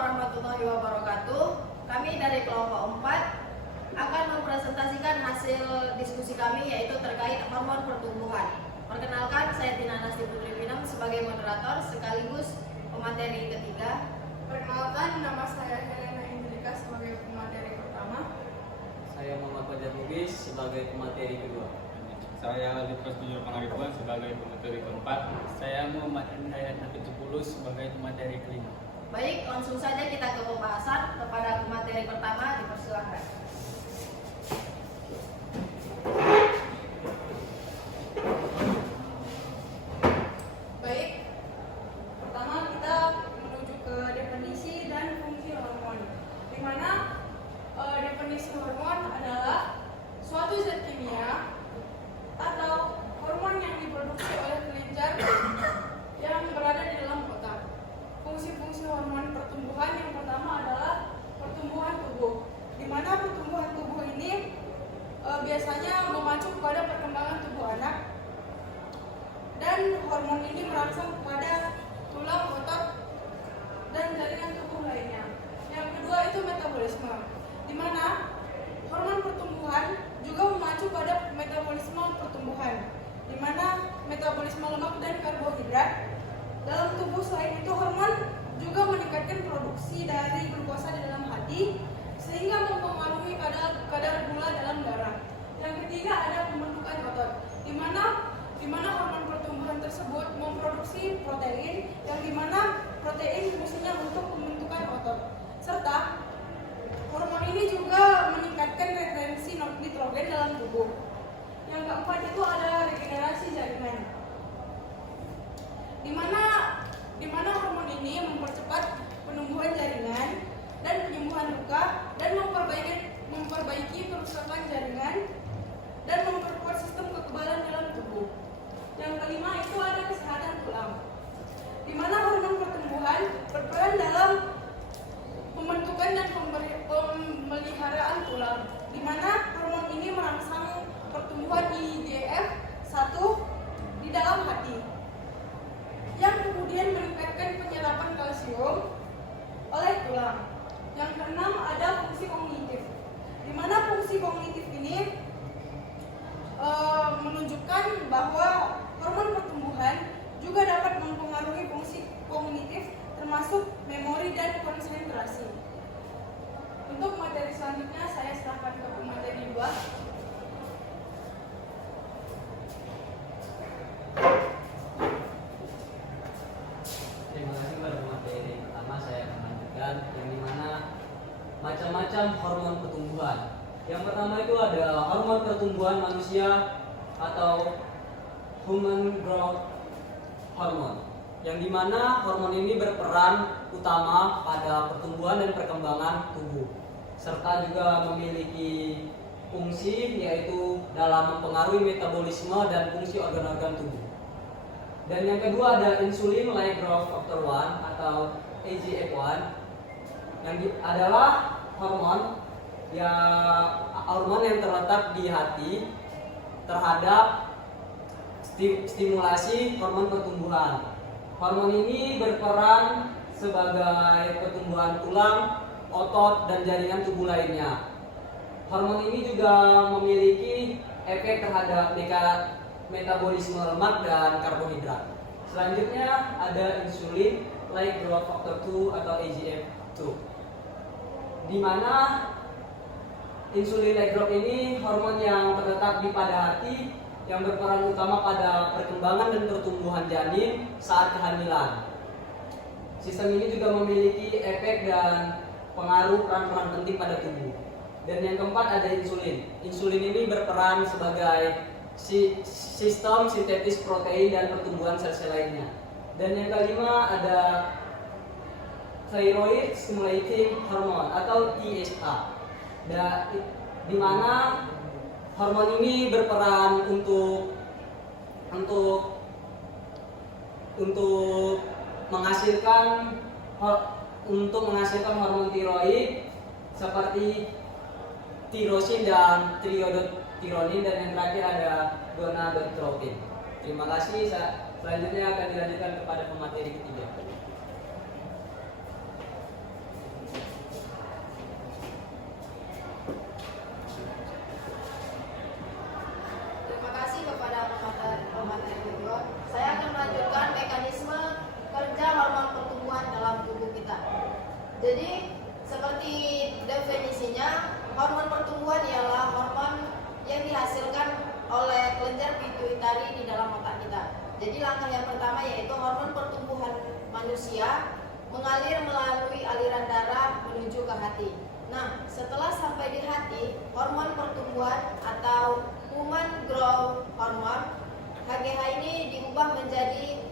warahmatullahi wabarakatuh. Kami dari kelompok 4 akan mempresentasikan hasil diskusi kami, yaitu terkait hormon pertumbuhan. Perkenalkan, saya Tina Nasti Putri Pinam sebagai moderator sekaligus pemateri ketiga. Perkenalkan, nama saya Helena Indrika sebagai pemateri pertama. Saya Muhammad Fajar Lubis sebagai pemateri kedua. Saya Litros Junior Pangaribuan sebagai pemateri keempat. Saya Muhammad Hidayat Nabi Tupulus sebagai pemateri kelima. Baik, langsung saja kita ke pembahasan. Kepada pemateri pertama, dipersilahkan. Baik, pertama kita menuju ke definisi dan fungsi hormon. Di mana definisi hormon adalah suatu zat kimia atau hormon yang diproduksi oleh kelenjar yang berada di dalam otak. Fungsi-fungsi hormon pertumbuhan yang pertama adalah pertumbuhan tubuh, di mana pertumbuhan tubuh ini biasanya memacu kepada perkembangan tubuh anak, dan hormon ini merangsang kepada tulang, otot, dan jaringan tubuh lainnya. Yang kedua itu metabolisme, di mana hormon pertumbuhan juga memacu pada metabolisme pertumbuhan, di mana metabolisme lemak dan karbohidrat dalam tubuh. Selain itu, hormon juga meningkatkan produksi dari glukosa di dalam hati sehingga mempengaruhi kadar gula dalam darah. Yang ketiga ada pembentukan otot, di mana hormon pertumbuhan tersebut memproduksi protein, yang dimana protein fungsinya untuk pembentukan otot, serta hormon ini juga meningkatkan retensi nitrogen dalam tubuh. Yang keempat itu ada regenerasi jaringan, di mana hormon ini mempercepat penumbuhan jaringan dan penyembuhan luka, dan memperbaiki kerusakan jaringan dan memperkuat sistem kekebalan dalam tubuh. Yang kelima itu ada kesehatan tulang, di mana hormon pertumbuhan berperan dalam pembentukan dan pemeliharaan tulang, di mana hormon ini merangsang pertumbuhan IGF-1 di dalam hati, yang kemudian meningkatkan penyerapan kalsium oleh tulang. Yang keenam ada fungsi kognitif, di mana fungsi kognitif ini menunjukkan bahwa hormon pertumbuhan juga dapat mempengaruhi fungsi kognitif termasuk memori dan konsentrasi. Untuk materi selanjutnya saya serahkan ke pemateri 2. Terima kasih pada pemateri pertama. Saya akan lanjutkan yang dimana macam-macam hormon pertumbuhan. Yang pertama itu ada hormon pertumbuhan manusia atau human growth hormone, yang dimana hormon ini berperan utama pada pertumbuhan dan perkembangan tubuh, serta juga memiliki fungsi yaitu dalam mempengaruhi metabolisme dan fungsi organ-organ tubuh. Dan yang kedua ada insulin like growth factor 1 atau IGF-1, yang adalah hormon yang terletak di hati terhadap stimulasi hormon pertumbuhan. Hormon ini berperan sebagai pertumbuhan tulang, otot, dan jaringan tubuh lainnya. Hormon ini juga memiliki efek terhadap metabolisme lemak dan karbohidrat. Selanjutnya ada insulin like growth factor 2 atau IGF-2, di mana insulin like growth ini hormon yang terletak di pada hati, yang berperan utama pada perkembangan dan pertumbuhan janin saat kehamilan. Sistem ini juga memiliki efek dan pengaruh peran-peran penting pada tubuh. Dan yang keempat ada insulin. Insulin ini berperan sebagai sistem sintetis protein dan pertumbuhan sel-sel lainnya. Dan yang kelima ada thyroid stimulating hormone atau TSH, di mana hormon ini berperan untuk menghasilkan hormon tiroid seperti tirosin dan triodotironin, dan yang terakhir ada gonadotropin. Terima kasih. Selanjutnya akan dilanjutkan kepada pemateri ketiga. Jadi langkah yang pertama yaitu hormon pertumbuhan manusia mengalir melalui aliran darah menuju ke hati. Nah, setelah sampai di hati, hormon pertumbuhan atau human growth hormone HGH ini diubah menjadi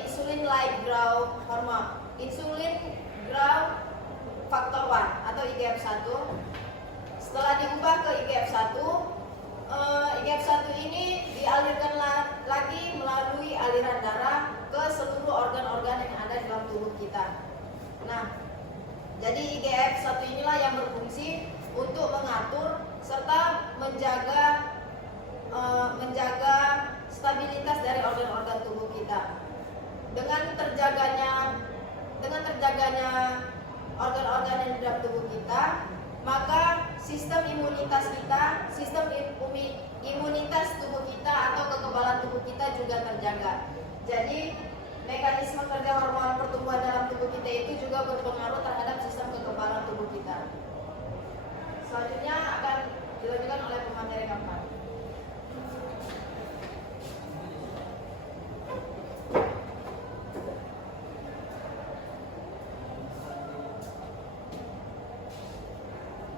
insulin-like growth hormone, insulin growth factor 1 atau IGF-1. Setelah diubah ke IGF-1, IGF-1 ini dialirkan lagi melalui aliran darah ke seluruh organ-organ yang ada di dalam tubuh kita. Nah, jadi IGF-1 inilah yang berfungsi untuk mengatur serta menjaga stabilitas dari organ-organ tubuh kita. Dengan terjaganya organ-organ yang di dalam tubuh kita, maka sistem imunitas tubuh kita atau kekebalan tubuh kita juga terjaga. Jadi mekanisme kerja hormon pertumbuhan dalam tubuh kita itu juga berpengaruh terhadap sistem kekebalan tubuh kita. Selanjutnya akan dilanjutkan oleh pemateri keempat.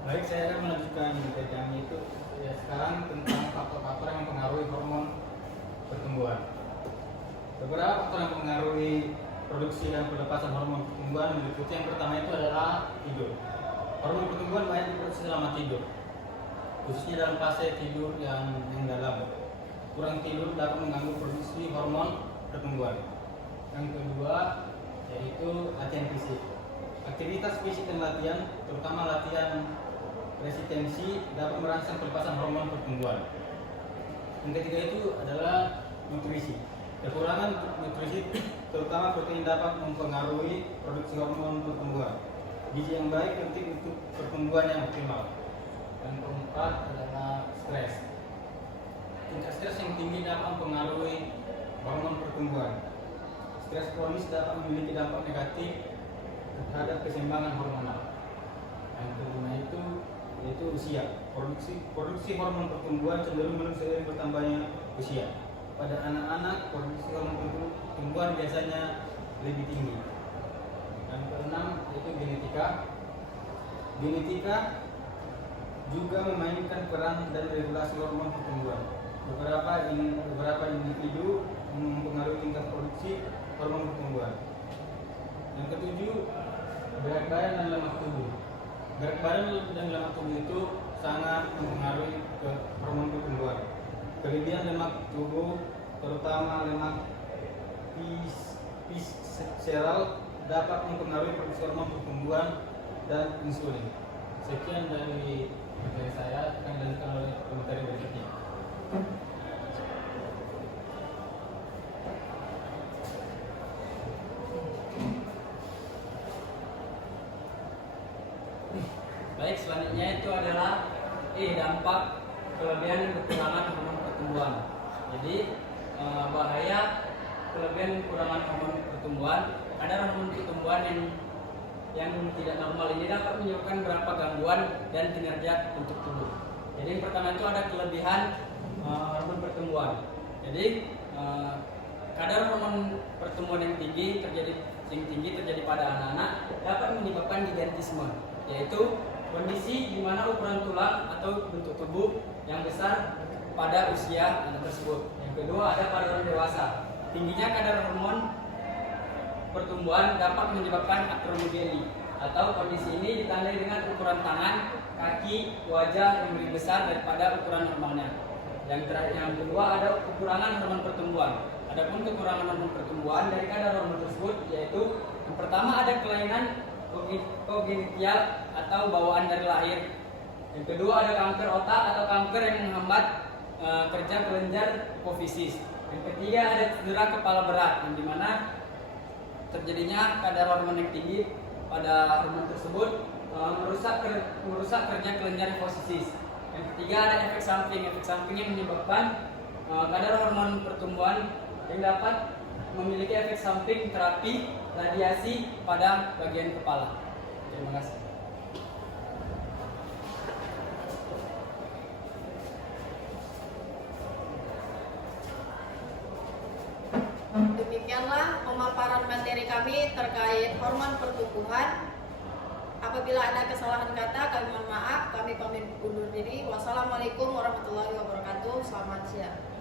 Baik, saya akan melanjutkan bidangnya itu ya, sekarang tentang faktor-faktor yang mempengaruhi hormon pertumbuhan. Beberapa faktor yang mempengaruhi produksi dan pelepasan hormon pertumbuhan meliputi yang pertama itu adalah tidur. Hormon pertumbuhan banyak diproduksi selama tidur, khususnya dalam fase tidur yang dalam. Kurang tidur dapat mengganggu produksi hormon pertumbuhan. Yang kedua yaitu latihan fisik. Aktivitas fisik dan latihan, terutama latihan resistensi, dapat merangsang pelepasan hormon pertumbuhan. Yang ketiga itu adalah nutrisi. Kekurangan nutrisi, terutama protein, dapat mempengaruhi produksi hormon pertumbuhan. Gizi yang baik penting untuk pertumbuhan yang optimal. Yang keempat adalah stres. Tingkat stres yang tinggi dapat mempengaruhi hormon pertumbuhan. Stres kronis dapat memiliki dampak negatif terhadap keseimbangan hormonal. Yang kelima itu yaitu usia. Produksi hormon pertumbuhan cenderung menurun seiring bertambahnya usia. Pada anak-anak, produksi hormon pertumbuhan biasanya lebih tinggi. Yang keenam yaitu genetika. Genetika juga memainkan peran dan regulasi hormon pertumbuhan. Beberapa individu mempengaruhi tingkat produksi hormon pertumbuhan. Yang ketujuh, berat badan dan lemak tubuh. Berat badan dan lemak tubuh itu sangat mempengaruhi ke hormon pertumbuhan. Kelebihan lemak tubuh, terutama lemak visceral, dapat mempengaruhi produksi hormon pertumbuhan dan insulin. Sekian dari saya, akan dilanjutkan oleh pemateri berikutnya. Baik, selanjutnya itu adalah dampak kelebihan dan kekurangan hormon pertumbuhan. Jadi bahaya kelebihan dan kekurangan hormon pertumbuhan. Ada hormon pertumbuhan yang tidak normal ini dapat menyebabkan beberapa gangguan dan kinerja untuk tubuh. Jadi yang pertama itu ada kelebihan hormon pertumbuhan. Jadi kadar hormon pertumbuhan yang tinggi terjadi pada anak-anak dapat menyebabkan gigantisme, yaitu kondisi di mana ukuran tulang atau bentuk tubuh yang besar pada usia anak tersebut. Yang kedua ada pada orang dewasa. Tingginya kadar hormon pertumbuhan dapat menyebabkan acromegaly, atau kondisi ini ditandai dengan ukuran tangan, kaki, wajah yang lebih besar daripada ukuran normalnya. Yang kedua ada kekurangan hormon pertumbuhan. Adapun kekurangan hormon pertumbuhan dari kadar hormon tersebut yaitu yang pertama ada kelainan kognitif atau bawaan dari lahir. Yang kedua ada kanker otak atau kanker yang menghambat kerja kelenjar hipofisis. Yang ketiga ada cedera kepala berat, yang dimana terjadinya kadar hormon yang tinggi pada hormon tersebut merusak kerja kelenjar hipofisis. Yang ketiga ada efek samping yang menyebabkan kadar hormon pertumbuhan yang dapat memiliki efek samping terapi radiasi pada bagian kepala. Terima kasih. Demikianlah pemaparan materi kami terkait hormon pertumbuhan. Apabila ada kesalahan kata, kami mohon maaf. Kami pamit undur diri. Wassalamualaikum warahmatullahi wabarakatuh. Selamat siang.